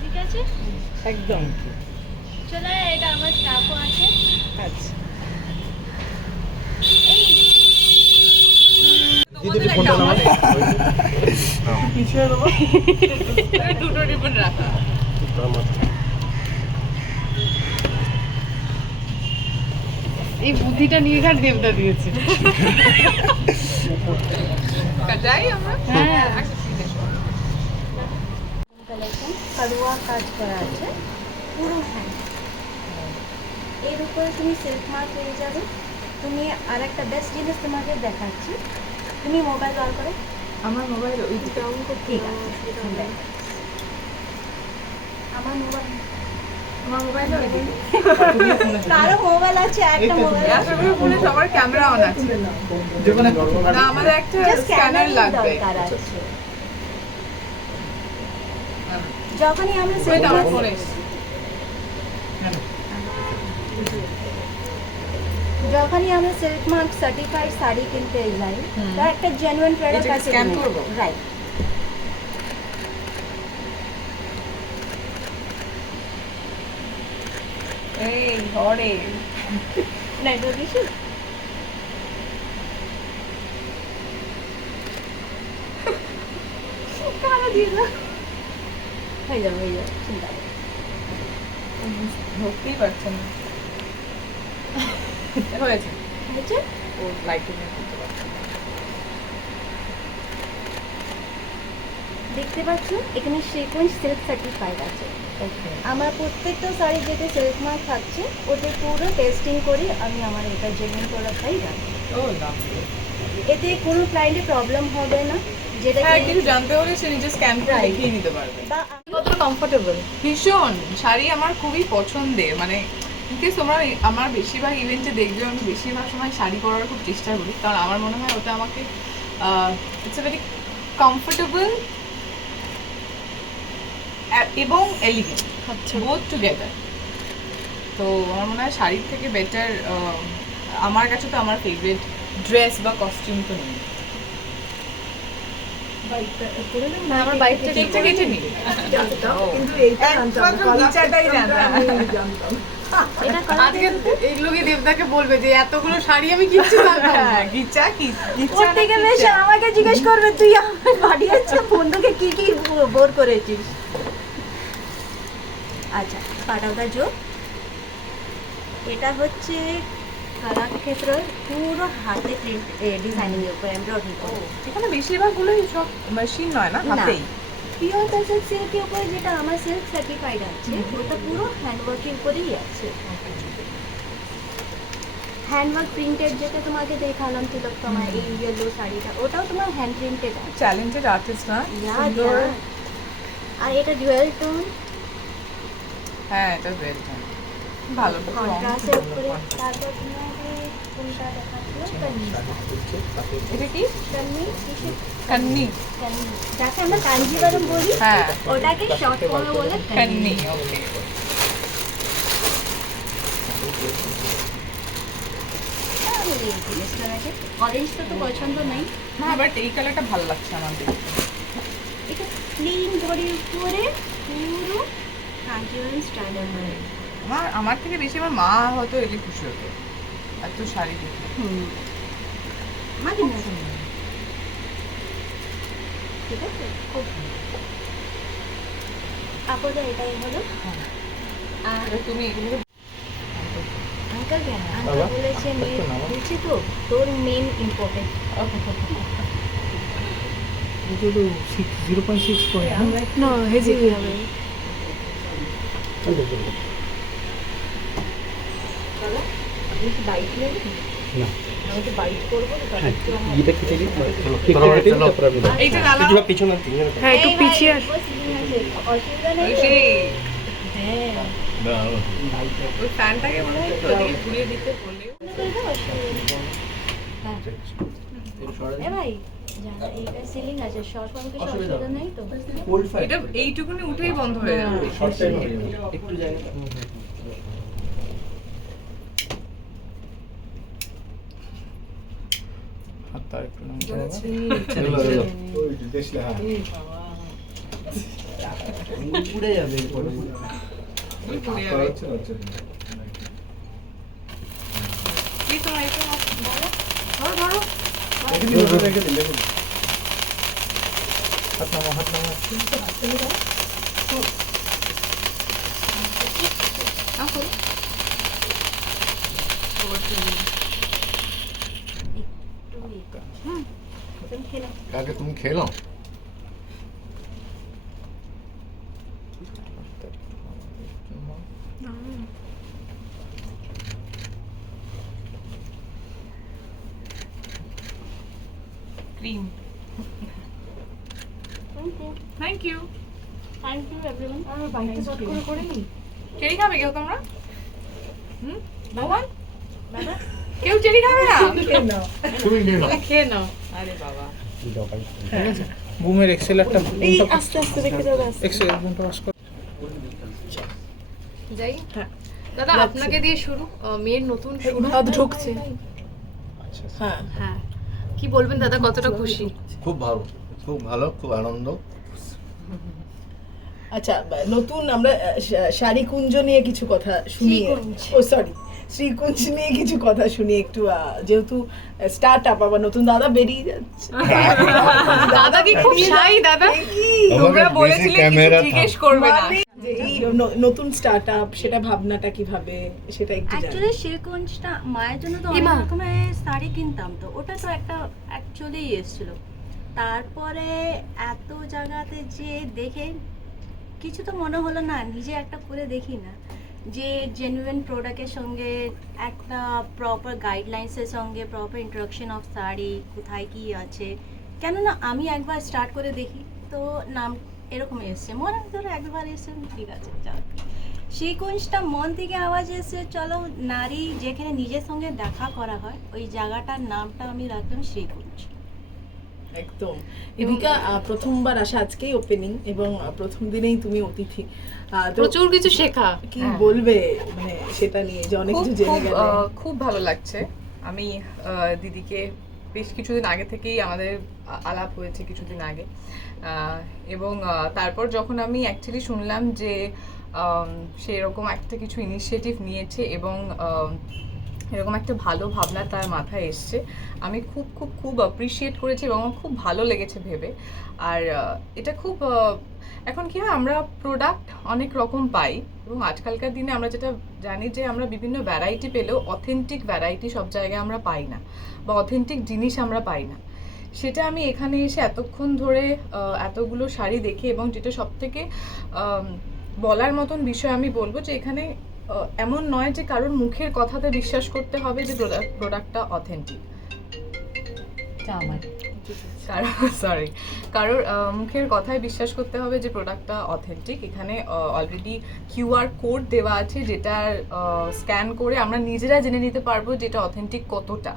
ঠিক আছে একদম। চলে এটা আমার স্টাফও আছে। আচ্ছা দিদি ফোনটা নাও। পিছিয়ে দেবো। দুটো রিবন রাখা। এই বুদ্ধিটা নিয়ে কার দেবদা দিয়েছে। যাই আমরা। হ্যাঁ কালেকশন কারুয়া কাজ করা আছে পুরো হ্যান্ড। এর উপরে তুমি সিল্ক মার্ক পেয়ে যাবে। তুমি আর একটা বেস্ট জিনিস তোমাকে দেখাচ্ছি। তুমি মোবাইল বার করো। আমার মোবাইল ওই দিকে ঠিক আছে আমার মোবাইল আমার মোবাইল ওই দিকে কারো মোবাইল আছে একটা মোবাইল আছে আসলে ফোনে সবার ক্যামেরা অন আছে না আমাদের একটা জাস্ট স্ক্যানার লাগবে দরকার আছে। যখনই আমরা ওই তো আমার সিল্ক ফোনে এসেছে যখনই আমরা সিল্ক মার্ক সার্টিফাইড শাড়ি কিনতে যাই তার একটা জেনুইন প্রোডাক্ট এটা আছে scan করবো? রাইট। এই ঘরে নাইটো দিছি কারা দিলা হয়ে যাবে চিন্তা নেই। ধরতেই পারছে না হয়েছে হয়েছে ও লাইটিং এ করতে পারছে না। দেখতে পাচ্ছ এখানে সিকোয়েন্স সিল্ক সার্টিফাইড আছে। আমার প্রত্যেকটা শাড়ি যেটা সিল্ক মার্ক থাকছে ওটা পুরো টেস্টিং করে আমি আমার এটা জেনুইন প্রোডাক্টটাই রাখি। ও লাভ এতে কোনো ক্লায়েন্টের প্রবলেম হবে না যেটা হ্যাঁ কি কিছু জানতে হলে সে নিজে স্ক্যান করে Right. দেখিয়ে নিতে পারবে বা কতটা কমফোর্টেবল। ভীষণ শাড়ি আমার খুবই পছন্দের মানে ইনকেস তোমরা আমার বেশিরভাগ ইভেন্টে দেখবে আমি বেশিরভাগ সময় শাড়ি পরার খুব চেষ্টা করি কারণ আমার মনে হয় ওটা আমাকে ইটস এ ভেরি কমফোর্টেবল এবং এলিগেন্ট আচ্ছা বোথ টুগেদার। তো আমার মনে হয় শাড়ির থেকে বেটার আমার কাছে তো আমার ফেভারিট ড্রেস বা কস্টিউম তো নেই। না আমার বাইকটা ঠিকঠাক এটা নেই কিন্তু এইটা নিচাটাই জানতাম এটা আজকে এইগুলোকে দেবদাকে বলবে যে এতগুলো শাড়ি আমি কিচ্ছু জানতাম না। হ্যাঁ গিচা কি ওর থেকে বেশি আমাকে জিজ্ঞেস করবে তুই আমার পাঠিয়েছিস বন্ধুকে কি কি বোর করেছিস। আচ্ছা পাটাওটা যোগ এটা হচ্ছে কলাক্ষেত্র পুরো হাতে প্রিন্ট ডিজাইনিং এর উপর এমব্রয়ডারি করে। এখানে বেশিরভাগগুলোই সব মেশিন নয় না হাতেই পিওর টাসেল সিল্কের উপরে যেটা আমার সিল্ক সার্টিফাইড আছে ওটা পুরো হ্যান্ডওয়ার্কের উপরেই আছে। হ্যান্ডওয়ার্ক প্রিন্টেড যেটা তোমাকে দেখালাম তিলক তোমার এই ইয়েলো শাড়িটা ওটাও তোমার হ্যান্ড প্রিন্টেড আছে। ট্যালেন্টেড আর্টিস্ট না Yeah, সুন্দর। yeah. আর এটা ডুয়েল টোন হ্যাঁ এটা বেল ভালো কন্ট্রাস্টের উপরে। তারপর তোমাকে কোনটা দেখাচ্ছিল কন্নি এটা কি কন্নি কিসে কান্নি কন্নি যাকে আমরা কাঞ্জিভারম বলি হ্যাঁ ওটাকে শর্ট ফর্মে বলে কান্নি ওকে অরেঞ্জটা তো পছন্দ নেই না বাট এই কালারটা ভালো লাগছে আমার দেখতে। এটা প্লেন বডির উপরে পুরো কাঞ্জিভারম স্টাইলের হয়। আমার থেকে বেশি আমার মা হয়তো এলে খুশি হতো এত শাড়ি দেখে। মাঝে মাঝে ঠিক আছে খুব আপাতত এটাই হলো। আর তুমি এগুলো আঙ্কেল কেন আঙ্কেল বলেছে মেয়ে বলছি তো তোর মেন ইম্পর্টেন্ট। এটা তো 0.6 পয়েন্ট না হেজি হবে আমি কি বাইক নেবো না আমি তো বাইক করবো হ্যাঁ এটা কেটে দিই চলো তারপর আমি এইটা নালা কিংবা পিছনে তিনজনে হ্যাঁ একটু পিছিয়ে আস। অসুবিধা নেই ওই তো? সেই হ্যাঁ ওই ফ্যানটাকে মনে হয় একটু ওদিকে ঘুরিয়ে দিতে বললে এ ভাই জানা এইটা সিলিং আছে শর্ট ফর্ম কিছু অসুবিধা নেই তো? এটা এইটুকুনি উঠেই বন্ধ হয়ে যাবে একটু জায়গা হাতটা আরেকটু নামতে উড়ে যাবে এরপরে। পুড়ে যাবে। কি তোমার এটা বলো? ধরো হাত নামা আসো। তুমি খেলো। আগে তুমি খেলো cream. Thank you. Thank you. Thank you everyone. Cherry খাবে কেউ তোমরা? হুম? ভগবান? বাবা কেউ চেরি খাবে না? তুমি নিয়ে নাও খেয়ে নাও। আরে বাবা। বুমের এক্সেলারটা এই আস্তে আস্তে রেখে দাও আস্তে। এক্সেল বুমটা ওয়াশ কর। যাই দাদা আপনাকে দিয়ে শুরু মেয়ের নতুন শুরু ঢুকছে। হ্যাঁ কি বলবেন দাদা কতটা খুশি? খুব ভালো খুব আনন্দ আচ্ছা নতুন আমরা শাড়ি কুঞ্জ নিয়ে কিছু কথা শুনি। শ্রীকুঞ্জ। ও সরি, শ্রীকুঞ্জ নিয়ে কিছু কথা শুনি একটু, যেহেতু স্টার্ট আপ আবার নতুন দাদা বেরিয়ে যাচ্ছে। দাদা কি খুব শাই দাদা? কি তোমরা আমাকে বলেছিলে বেশি ক্যামেরা কিছু জিজ্ঞেস করবে না। মানে যে এই নতুন স্টার্ট আপ, সেটা ভাবনাটা কিভাবে, সেটা একটু জানি। অ্যাকচুয়ালি শ্রীকুঞ্জটা মায়ের জন্য তো অনেক ইমা। রকমের শাড়ি কিনতাম, তো ওটা তো একটা অ্যাকচুয়ালি এসেছিল। তারপরে এত জায়গাতে যে দেখে কিছু তো মনে হলো না, নিজে একটা করে দেখি না, যে জেনুইন প্রোডাক্টের সঙ্গে একটা প্রপার গাইডলাইন্সের সঙ্গে প্রপার ইন্ট্রোডাকশন অফ শাড়ি কোথায় কী আছে। কেননা আমি একবার স্টার্ট করে দেখি তো নাম এরকম এসছে, মনে ধরো একবার এসে ঠিক আছে চলো। সেই কুঞ্জটা মন থেকে আওয়াজ এসে চলো নারী যেখানে নিজের সঙ্গে দেখা করা হয় ওই জায়গাটার নামটা আমি রাখলাম শ্রীকুঞ্জ। একদম। এদিকা প্রথমবার আসা, আজকেই ওপেনিং এবং প্রথম দিনেই তুমি অতিথি, তো প্রচুর কিছু শেখা। কি বলবে মানে সেটা নিয়ে, যে অনেক কিছু জেনে গেলে? খুব ভালো লাগছে। আমি দিদিকে বেশ কিছুদিন আগে থেকেই আমাদের আলাপ হয়েছে কিছুদিন আগে, এবং তারপর যখন আমি অ্যাকচুয়ালি শুনলাম যে সে এরকম একটা কিছু ইনিশিয়েটিভ নিয়েছে এবং এরকম একটা ভালো ভাবনা তার মাথায় এসছে, আমি খুব খুব খুব অ্যাপ্রিসিয়েট করেছি এবং আমার খুব ভালো লেগেছে ভেবে। আর এটা খুব এখন কি হয়, আমরা প্রোডাক্ট অনেক রকম পাই এবং আজকালকার দিনে আমরা যেটা জানি যে আমরা বিভিন্ন ভ্যারাইটি পেলেও অথেন্টিক ভ্যারাইটি সব জায়গায় আমরা পাই না, বা অথেন্টিক জিনিস আমরা পাই না। সেটা আমি এখানে এসে এতক্ষণ ধরে এতগুলো শাড়ি দেখে, এবং যেটা সবথেকে বলার মতন বিষয় আমি বলবো যে এখানে এমন নয় যে কারোর মুখের কথাতে বিশ্বাস করতে হবে যে প্রোডাক্টটা অথেন্টিক। কারোর মুখের কথায় বিশ্বাস করতে হবে যে প্রোডাক্টটা অথেন্টিক। এখানে অলরেডি কিউআর কোড দেওয়া আছে, যেটার স্ক্যান করে আমরা নিজেরা জেনে নিতে পারবো যেটা অথেন্টিক কতটা।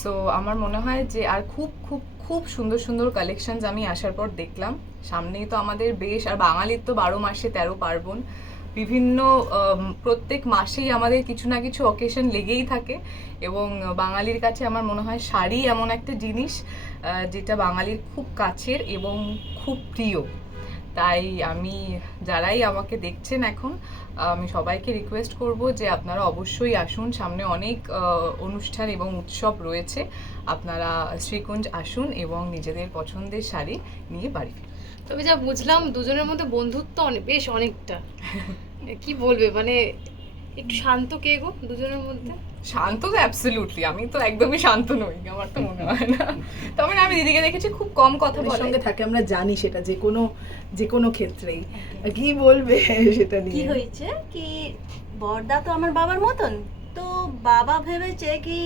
সো আমার মনে হয় যে আর খুব খুব খুব সুন্দর সুন্দর কালেকশনস আমি আসার পর দেখলাম। সামনেই তো আমাদের বেশ, আর বাঙালির তো 12 মাসে 13 পার্বণ, বিভিন্ন প্রত্যেক মাসেই আমাদের কিছু না কিছু অকেশন লেগেই থাকে, এবং বাঙালির কাছে আমার মনে হয় শাড়ি এমন একটা জিনিস যেটা বাঙালির খুব কাছের এবং খুব প্রিয়। তাই আমি, যারাই আমাকে দেখছেন এখন, আমি সবাইকে রিকোয়েস্ট করব যে আপনারা অবশ্যই আসুন, সামনে অনেক অনুষ্ঠান এবং উৎসব রয়েছে, আপনারা শ্রীকুঞ্জ আসুন এবং নিজেদের পছন্দের শাড়ি নিয়ে বাড়ি ফিরুন। তবে যা বুঝলাম দুজনের মধ্যে বন্ধুত্ব বেশ অনেকটা। কি বলবে, মানে একটু শান্ত কে গো দুজনের মধ্যে? শান্ত তো অ্যাবসলিউটলি, আমি তো একদমই শান্ত নই, আমার তো মনে হয় না। তবে না, আমি দিদিকে দেখেছি খুব কম কথা আমাদের বলে। সঙ্গে থাকে, আমরা জানি সেটা যে কোনো ক্ষেত্রেই। কি বলবে সেটা কি নিয়ে? হয়েছে কি, বড়দা তো আমার বাবার মতন, তো বাবা ভেবেছে কি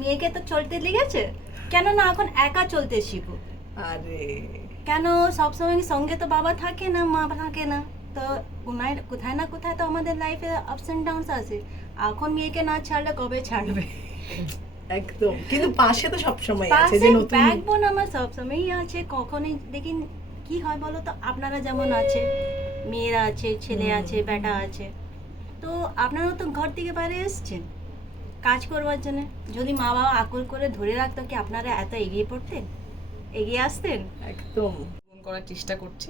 মেয়েকে তো চলতে লেগেছে, কেন না এখন একা চলতে শিখুক। আরে কেন সবসময় সঙ্গে তো বাবা থাকে না, মা থাকে না, তো উনার কোথায় না কোথায় তো আমাদের লাইফে আপস অ্যান্ড ডাউনস আছে। এখন মেয়েকে না ছাড়লে কবে ছাড়বে? একদম। কিন্তু পাশে তো সবসময় আছে, যে পাশে নতুন ব্যাকবোন আমার সবসময়ই আছে। কখনই দেখিন কি হয় বলো তো, আপনারা যেমন আছে, মেয়েরা আছে, ছেলে আছে, বেটা আছে, তো আপনারা তো ঘর থেকে বাইরে এসছেন, কাজ করবার জন্য। যদি মা বাবা আকল করে ধরে রাখতো, কি আপনারা এত এগিয়ে পড়তেন, এগিয়ে আসতেন? একদম। পূরণ করার চেষ্টা করছি,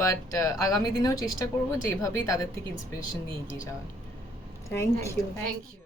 বাট আগামী দিনেও চেষ্টা করব যে এভাবেই তাদের থেকে ইন্সপিরেশন নিয়ে এগিয়ে যাওয়ার। Thank you. Thank you.